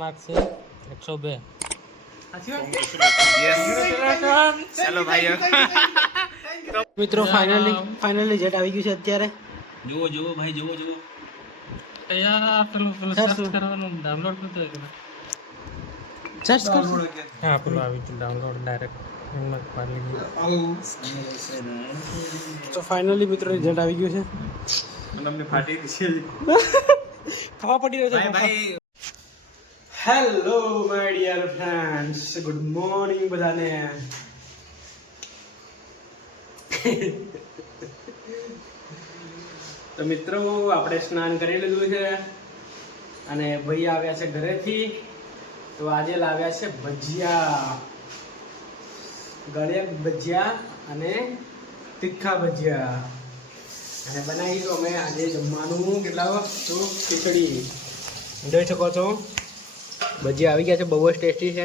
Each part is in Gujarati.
માર્ક છે 102. ચલો ભાઈઓ મિત્રો ફાઇનલી જેટ આવી ગયું છે અત્યારે. જુઓ ભાઈ જુઓ યાર પેલું સર, સર્ચ કરવાનું ડાઉનલોડ કરતો હોય કે સર્ચ કરશો. હા પેલું આવી ગયું ડાઉનલોડ ડાયરેક્ટ એમાં પાડી લીધું. તો ફાઇનલી મિત્રો રિઝલ્ટ આવી ગયું છે. તમને ફાટી દીધી ખબર પડી રહ્યો છે ભાઈ hello my dear friends, good morning બધાને. તો મિત્રો આપણે સ્નાન કરી લીધું છે અને ભાઈ આવ્યા છે ઘરેથી. તો આજે લાવ્યા છે ભજીયા, ગળે ભજીયા અને તીખા ભજીયા. અને બનાવીશું અમે આજે જમવાનું કેટલા તો ખીચડી. જોઈ શકો છો ભજીયા આવી ગયા છે, બહુ જ ટેસ્ટી છે.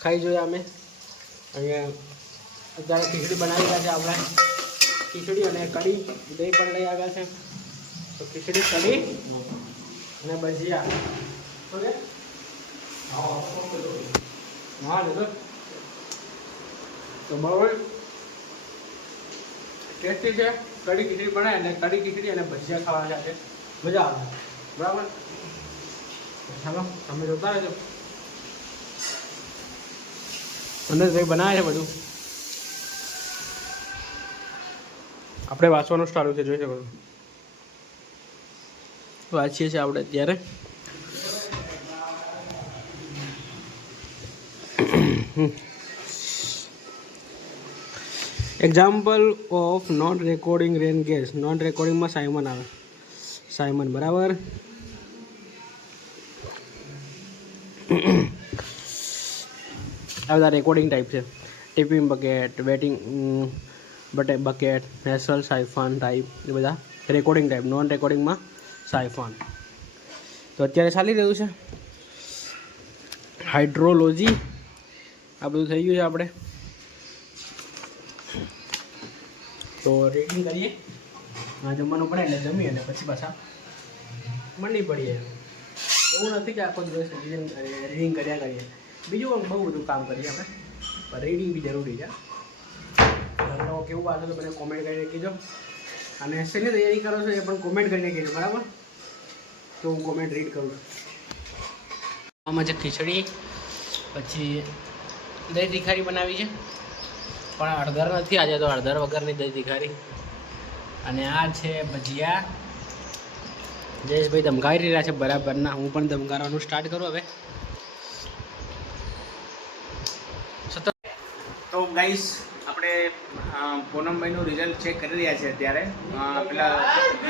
ખાઈ જોઈએ અમે. અહીંયા અત્યારે ખીચડી બનાવી રહ્યા છે આપણે. ખીચડી અને કઢી દહીં પણ લઈ આવ્યા છે. તો ખીચડી, કઢી અને ભજીયા. ઓકે હા તો બરાબર ટેસ્ટી છે. કઢી ખીચડી બનાવે અને કઢી ખીચડી અને ભજીયા ખાવા સાથે મજા આવે. બરાબર, ચાલો તમે જોતા રહેજો. અંદર ભાઈ બનાવે છે બધું. આપણે વાંચવાનું સ્ટાર્ટ છે, જોઈ શકો છો. વાંચીએ છીએ આપણે અત્યારે. Example of non recording rain gauges. Non રેકોર્ડિંગમાં સાયમન આવે. સાયમન બરાબર. આ બધા રેકોર્ડિંગ ટાઈપ છે. ટિપિંગ બકેટ, વેટિંગ બકેટ, નેસલ, સાયફન ટાઈપ, એ બધા રેકોર્ડિંગ ટાઈપ. નોન રેકોર્ડિંગમાં સાયફન. તો અત્યારે ચાલી રહ્યું છે હાઇડ્રોલોજી. આ બધું થઈ ગયું છે આપણે. તો રીડિંગ કરીએ. જમવાનું પડે એટલે જમીએ અને પછી પાછા મંડી પડીએ. એવું નથી કે આખો દિવસ રીડિંગ કર્યા કરીએ. બીજું બહુ બધું કામ કરીએ આપણે, પણ રીડિંગ બી જરૂરી છે. તો કેવું વાંચો તો મને કોમેન્ટ કરીને કહેજો. અને શેની તૈયારી કરો છો એ પણ કોમેન્ટ કરીને કહેજો, બરાબર? તો હું કોમેન્ટ રીડ કરું છું. આમાં છે ખીચડી, પછી દહીં તીખારી બનાવી છે, પણ હળદર નથી આજે, તો હળદર વગરની દહીં તીખારી. અને આ છે ભજીયા. જયેશભાઈ ધમકાવી રહ્યા છે બરાબરના. હું પણ ધમકાવવાનું સ્ટાર્ટ કરું હવે. તો ગાઈસ આપણે પૂનમભાઈનું રિઝલ્ટ ચેક કરી રહ્યા છે અત્યારે. પેલા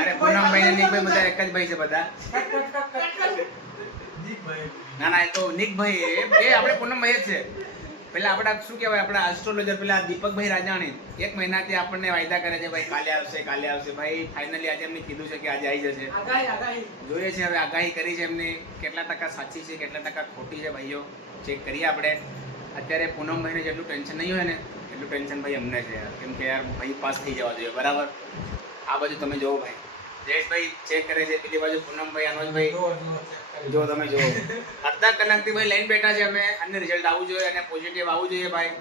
અરે પૂનમભાઈ ને નિકભાઈ બધા એક જ ભાઈ છે બધા. ના એ તો નિકભાઈ એ આપણે પૂનમભાઈ જ છે. પેલા આપણા શું કહેવાય, આપણા એસ્ટ્રોલોજર પેલા દીપકભાઈ રાજાણી 1 મહિનાથી આપણને વાયદા કરે છે, ભાઈ કાલે આવશે. ભાઈ ફાઇનલી આજે એમને કીધું છે કે આજે આવી જશે. જોઈએ છે હવે આગાહી કરી છે એમની, કેટલા ટકા સાચી છે, કેટલા ટકા ખોટી છે ભાઈઓ ચેક કરીએ આપણે. અત્યારે પૂનમભાઈને જેટલું ટેન્શન નહીં હોય ને એટલું ટેન્શન ભાઈ અમને છે યાર. કેમ કે યાર ભાઈ પાસ થઈ જવા જોઈએ, બરાબર? આ બાજુ તમે જોવો ભાઈ, જયેશભાઈ ચેક કરે છે, પેલી બાજુ પૂનમભાઈ, અનોજભાઈ જો તમે જુઓ. અડધા કલાકથી ભાઈ લાઈન બેઠા છે અમે. અને રિઝલ્ટ આવવું જોઈએ અને પોઝિટિવ આવવું જોઈએ ભાઈ.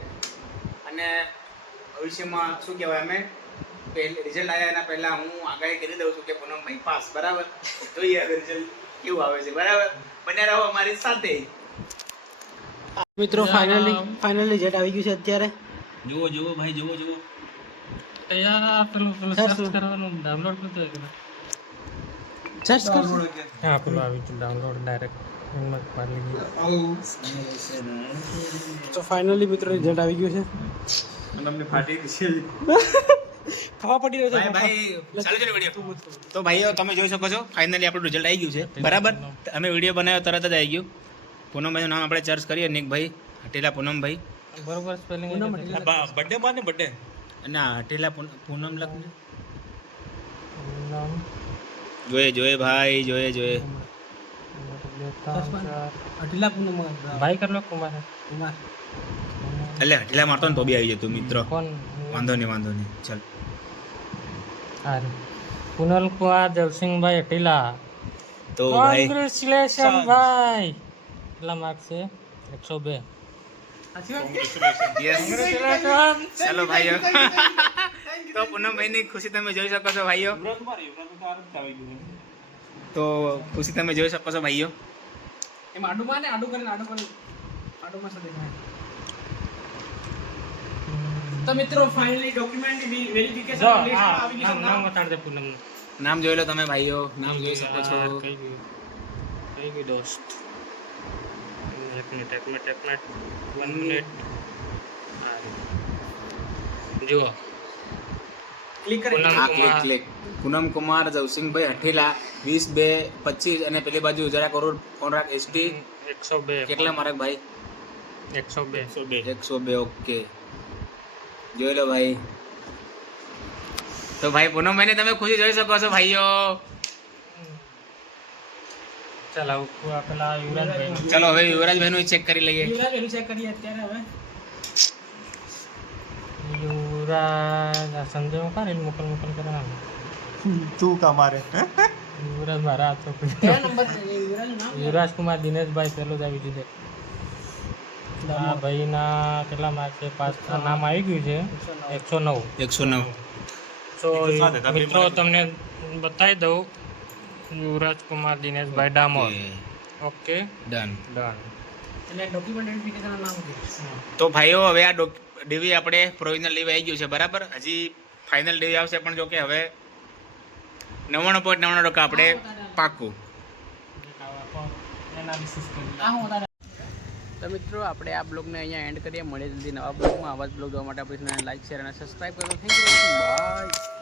અને ભવિષ્યમાં શું કહેવાય, અમે રિઝલ્ટ આવ્યા એના પહેલાં હું આગાહી કરી દઉં છું કે પૂનમભાઈ પાસ, બરાબર? જોઈએ હવે રિઝલ્ટ કેવું આવે છે, બરાબર? બન્યા રહો અમારી સાથે. મિત્રો ફાઇનલી જેટ આવી ગયું છે અત્યારે. જુઓ ભાઈ જુઓ યાર પેલું સર, સર્ચ કરવાનું ડાઉનલોડ કરતો હોય કે સર્ચ કરશો. હા પેલું આવી ગયું ડાઉનલોડ ડાયરેક્ટ એમાં પાડી લીધું. તો ફાઇનલી મિત્રો રિઝલ્ટ આવી ગયું છે. તમને ફાટી દીધી ખબર પડી રહ્યો છે ભાઈ ચાલુ છે વિડિયો. તો ભાઈઓ તમે જોઈ શકો છો ફાઇનલી આપણું રિઝલ્ટ આવી ગયું છે, બરાબર? અમે વિડીયો બનાવ્યો તરત જ આવી ગયું. પૂનમભાઈનું નામ આપણે સર્ચ કરીએ, નિકભાઈ હટેલા પૂનમભાઈ. બરોબર સ્પેલિંગ બર્થડે માં ને બર્થડે ના હટેલા પૂનમ લખ. જોઈએ ભાઈ જોઈએ. અઢીલા પૂનમ ભાઈ કરલો કુમાર એટલે હટેલા મારતો ને તો બી આવી જતું મિત્રો. કોણ વાંધો નહીં ચાલ. અરે પુનલ કુમાર દેવસિંહભાઈ હટીલા. તો ભાઈ કોંગ્રેચ્યુલેશન ભાઈ. કેટલા માર્ક છે 102. સાચી વાત યસ ચલો ભાઈઓ તો પૂનમભાઈની ખુશી તમે જોઈ શકો છો ભાઈઓ તો ખુશી તમે જોઈ શકો છો ભાઈઓ એમાં આડુમાં ને આડુમાં સાથે થાય. તો મિત્રો ફાઇનલી ડોક્યુમેન્ટ વેરિફિકેશન જો લિસ્ટ હા આવી ગયું. નામ બતાડ દે પૂનમનું. નામ જોઈ લો તમે ભાઈઓ નામ જોઈ શકો છો કઈ ગયું દોસ્ત. એક મિનિટ 1 મિનિટ. જુઓ ક્લિક કરી પૂનમ હા ક્લિક કુમાર. ક્લિક પૂનમ કુમાર જવસિંહભાઈ હઠીલા 20/2/25 અને પેલી બાજુ જરાક કોન્ટ્રાક્ટ એસટી 102. કેટલા માર્ક ભાઈ 102. 102 ઓકે જોઈ લો ભાઈ તો ભાઈ પૂનમભાઈને તમે ખુશી જોઈ શકો છો ભાઈઓ ચાલ આવું પેલા યુવરાજભાઈ. ચલો હવે યુવરાજભાઈનું ચેક કરી લઈએ યુવરાજ વેલું ચેક કરીએ અત્યારે હવે. યુવરાજ આ સંજયમાં કાં રેલ મોકલ કરવાનું. તું કમારે યુવરાજ મારા હાથો કયા નંબર છે યુવરાજનું નામ? યુવરાજ કુમાર દિનેશભાઈ પેલું જ આવી ગયું છે. આ ભાઈના કેટલા માર્ક છે 5 નામ આવી ગયું છે 109. 109 તો મિત્રો તમને બતાવી દઉં Yuvraj Kumar Dineshbhai Damor. Okay done done. એટલે ડોક્યુમેન્ટ વેરિફિકેશનનું નામ છે. તો ભાઈઓ હવે આ ડીવી આપણે પ્રોવિઝનલ લીવ આવી ગયું છે બરાબર હજી ફાઇનલ ડીવી આવશે પણ જો કે હવે 99.99% આપણે પાક્કું આ હું વધારે. તો મિત્રો આપણે આ બ્લોગને અહીંયા એન્ડ કરીએ. મળીએ જલ્દી નવા બ્લોગમાં. આવા જ બ્લોગ જોવા માટે આપણી ચેનલને લાઈક શેર અને સબસ્ક્રાઈબ કરો. Thank you. બાય.